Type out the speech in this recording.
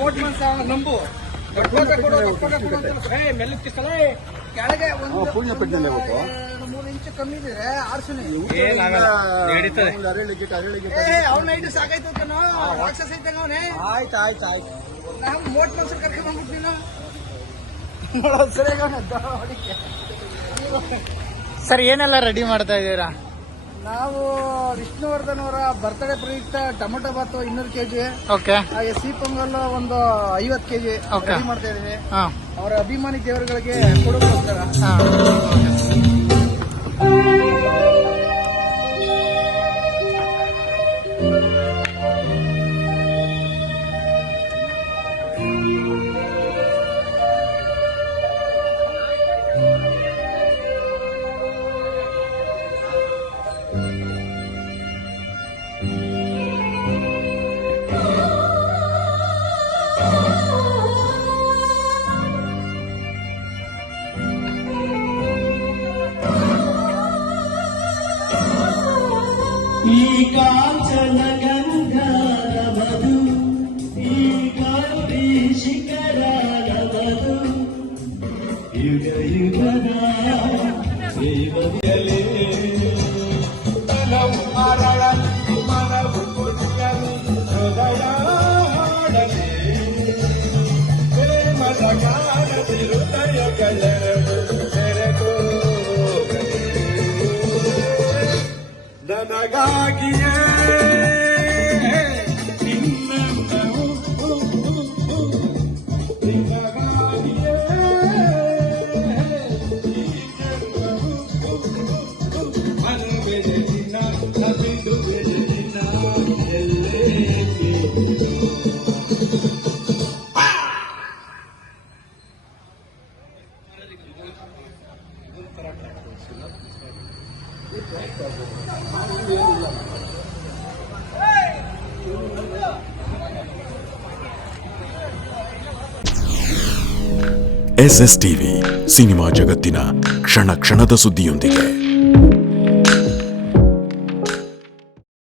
ಮೋಟ್ ಮನ್ಸ ನಂಬು ಕೆಳಗೆ ಒಂದು 3 ಇಂಚು ಕಮ್ಮಿ ಇದ್ರೆ ಆರ್ಸನೆ ಅವ್ನ ಐದು ಸಾಕಾಯ್ತು ರಾಕ್ಷಸ ಐತೆ ಅವನೇ. ಆಯ್ತು ಆಯ್ತು ಆಯ್ತು ನಾವು ಮೋಟ್ ಮನ್ಸ ಕರ್ಕೊಂಡ್ ಬಂದ್ಬಿಟ್ಟು ನೀನು ಸರ್ ಏನೆಲ್ಲ ರೆಡಿ ಮಾಡ್ತಾ ಇದ್ದೀರಾ? ನಾವು ವಿಷ್ಣುವರ್ಧನ್ ಅವರ ಬರ್ತ್ಡೇ ಪ್ರಯುಕ್ತ ಟೊಮೊಟೊ ಬಾತು 200 kg, ಓಕೆ, ಸಿಹಿ ಪೊಂಗಲ್ ಒಂದು 50 kg ರೆಡಿ ಮಾಡ್ತಾ ಇದೀವಿ. ಅವರ ಅಭಿಮಾನಿ ದೇವರುಗಳಿಗೆ ಕೊಡೋಕ್ಕೋಸ್ಕರ. ಈ ಕಾಂಚನ ಗಂಗಾರ ಮಧು, ಈ ಗೌರಿ ಶಿಖರಾರ ಮಧು, ಯುಗ ಯುಗದ ದೇವತೆಯಲೇ ಮನವು ಅರಳಲಿ ಮನವು ಕುದಿಯಲಿ ಹೃದಯ ಹಾಡಲಿ ಪ್ರೇಮದ ಗಾನದಿ ಹೃದಯಗಳೆರಡು ನನಗಾಗಿಯೇ ನಿನ್ನನ್ನು ನಿನಗಾಗಿಯೇ ಮನವೇ ನಿನ್ನ ಅಭಿದುವೆ ನಿನ್ನ ಎಲ್ಲೇ SS TV ಸಿನಿಮಾ ಜಗತ್ತಿನ ಕ್ಷಣ ಕ್ಷಣದ ಸುದ್ದಿಯೊಂದಿಗೆ.